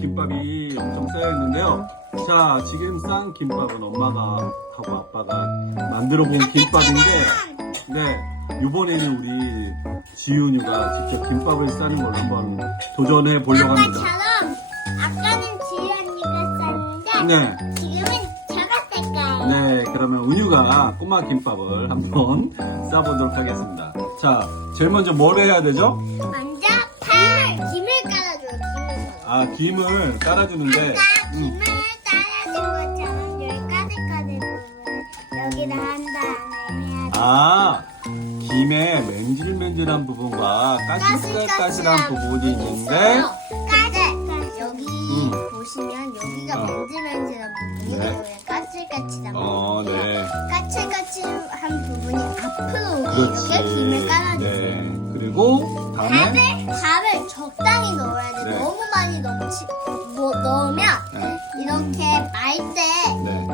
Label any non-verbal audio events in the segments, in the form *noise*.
김밥이 엄청 쌓여 있는데요. 자, 지금 싼 김밥은 엄마가 하고 아빠가 만들어 본 김밥인데, 네, 이번에는 우리 지윤이가 직접 김밥을 싸는 걸로 한번 도전해 보려고 합니다. 아까처럼 아까는 언니가 쌌는데 네, 지금은 제가 쌀까요? 네, 그러면 은유가 꼬마 김밥을 한번 *laughs* 싸보도록 하겠습니다. 자, 제일 먼저 뭘 해야 되죠? 아, 김을 깔아주는데, 아까 음, 김을 따라준 것처럼 여기 까득까득 여기다 한 다음에 해야. 아, 김의 맨질맨질한 부분과 까실까실한 부분이 있는데, 여기 음. 보시면 여기가 어. 맨질맨질한 부분이 네. 여기가 까칠까칠한 어, 부분이고요. 네. 까칠까칠한 부분이 앞으로 오게 그렇지. 이렇게 김을 깔아주세요. 네. 그리고 다음에, 밥을 밥을 적당히 넣어야 돼. 네. 너무 많이 넣지 뭐 넣으면 네. 이렇게 말때다 네.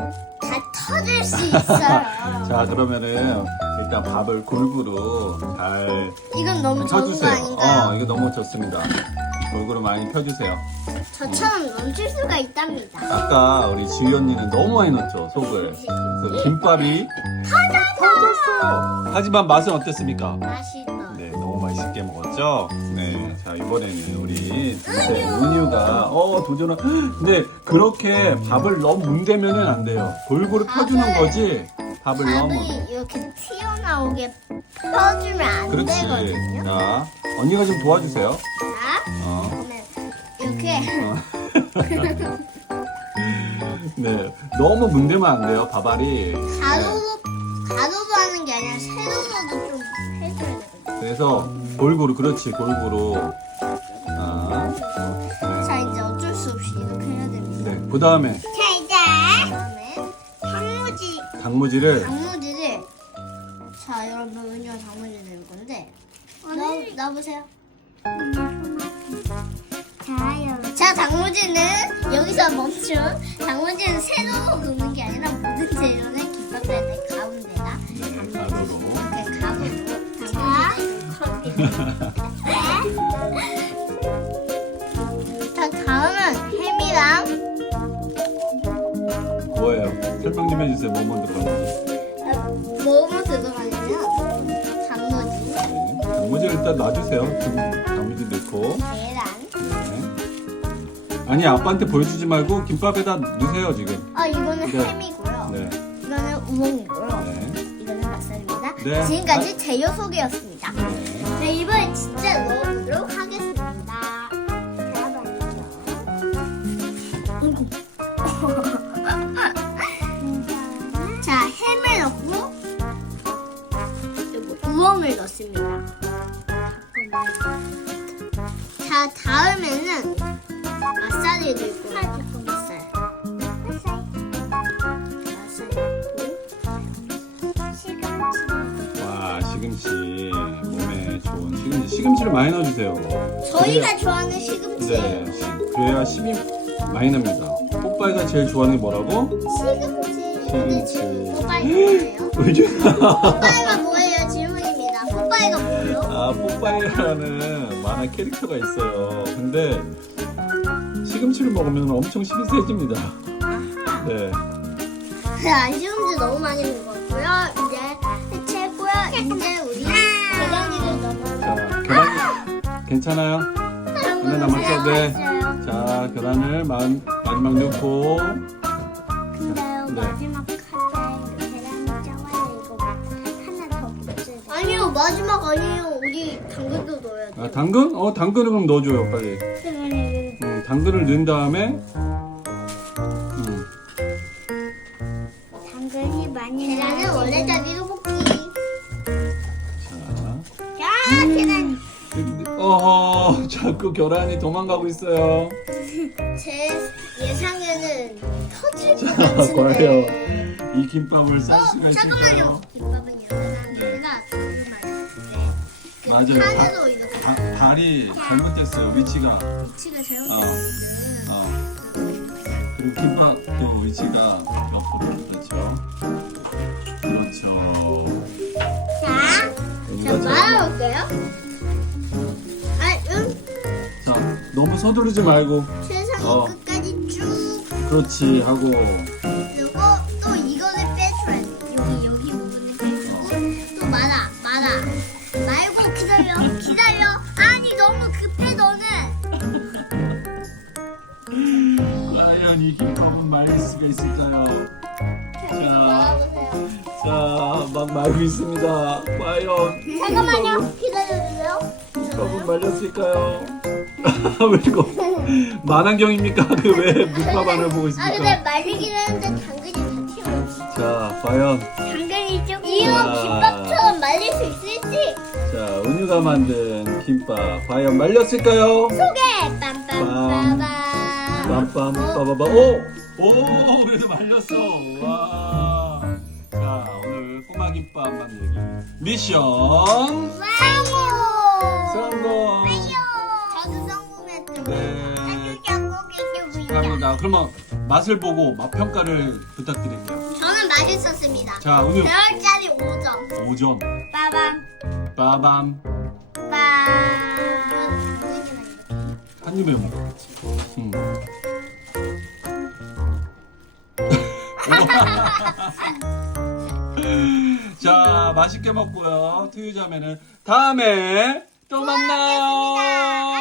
터질 수 있어요. *laughs* 자, 그러면은 일단 밥을 골고루 잘 이건 너무 적은 거 펴주세요. 아닌가요? 어, 이거 너무 좋습니다. 골고루 많이 펴주세요. 저처럼 넘칠 수가 있답니다. 아까 우리 지희 언니는 너무 많이 넣었죠, 속을. 그래서 김밥이 터졌어요. 하지만 맛은 어땠습니까? 네, 너무 맛있게 먹었죠? 네, 자, 이번에는 우리 둘째 은유가, 어, 도전을, 근데 그렇게 밥을 너무 문대면은 안 돼요. 골고루 펴주는 거지, 밥을 너무. 밥이 이렇게 튀어나오게 펴주면 안 그렇지. 되거든요. 자, 언니가 좀 도와주세요. 자, 어. 네. 이렇게 *laughs* 네, 너무 문대면 안 돼요, 밥알이. 가로로 가로로 하는 게 아니라 세로로도 좀 해줘야 되거든요. 그래서 골고루, 그렇지, 골고루. 아, 자 이제 어쩔 수 없이 이렇게 해야 됩니다. 네, 그 다음에 자 이제 그다음에 단무지 단무지를 단무지를 자 여러분 은유가 단무지 넣을 건데 넣 넣어보세요. 자요. 자 단무지는 여기서 멈춤. 단무지는 세로로 긋 뭐예요? 설명 좀 해주세요. 뭐 먼저 봤는지. 뭐뭐 들어가냐면 단무지, 네. 단무지 일단 놔주세요. 지금 단무지 넣고. 계란. 네. 아니 아빠한테 보여주지 말고 김밥에다 넣으세요 지금. 아 이거는 네. 햄이고요. 네. 이거는 우엉이고요. 네. 이거는 맛살입니다. 네. 지금까지 재료 소개였습니다. 네. 네 이번엔 진짜 넣어보도록 하겠습니다. 자 자 다음에는 맛살 넣고 시금치 와 시금치 몸에 좋은 시금치. 시금치를 많이 넣어주세요. 저희가 좋아하는 시금치 네. 시- 그래야 힘이 많이 납니다. 뽀빠이가 제일 좋아하는 게 뭐라고? 시금치 시금치. 뽀빠이가 뭐예요? 의준아. 뽀빠이가 뭐 아 뽀빠이라는 만화 캐릭터가 있어요. 근데 시금치를 먹으면 엄청 힘이 세집니다. 네. 네, 안 시금치 너무 많이 먹었고요 이제 해체했고요 이제 우리 계란이를 넣어요 자 계란 괜찮아요? 계란 남았죠? 네. 자 계란을 마, 마지막 넣고 근데요 네. 마지막 마지막 아니에요 우리 당근도 넣어야 아, 당근? 어 당근을 그럼 넣어줘요 빨리. 돼 음, 당근을 넣은 다음에 음, 당근이 많이 계란은 원래 자기가 볶기 자 야 계란 어허 자꾸 계란이 도망가고 있어요. 제 예상에는 터질 것 자 같은데 과연 이 김밥을 쌀 수가 어, 있을까요? 잠깐만요. 김밥은 맞아요. 판으로 이렇게 바, 발이 잘못됐어요 위치가. 위치가 어. 잘못되는 어. 그리고 김밥도 위치가 옆으로 그렇죠. 그렇죠. 자, 자 말아볼게요. 아, 응. 자 너무 서두르지 말고 세상에 어. 끝까지 쭉 그렇지 하고 과연 이 김밥은 말릴 수가 있을까요? 자, 막 말고 있습니다. 과연 잠깐만요 기다려주세요 김밥은 말렸을까요? *laughs* 왜 이거 만안경입니까? *laughs* 그 왜 밑밥 안을 보고 아 있습니까? 근데 말리긴 했는데 당근이 다 튀어나왔어 자, 과연 당근이 좀 이런 김밥처럼 말릴 수 있을지 자 은유가 만든 김밥 과연 말렸을까요? 소개 빰빰 빠바바 오! 오! 그래도 말렸어. 와. 자 오늘 꼬마 김밥 만들기. 미션. 성공. 네. 감사합니다. 그러면 맛을 보고 맛 평가를 부탁드릴게요. 저는 맛있었습니다. 자 은유. 별짜리 5점. 5점. 빠밤. 빠밤. 빠한 입에 먹어야지 음. *laughs* 자 맛있게 먹고요. 트유자매는 다음에 또 만나요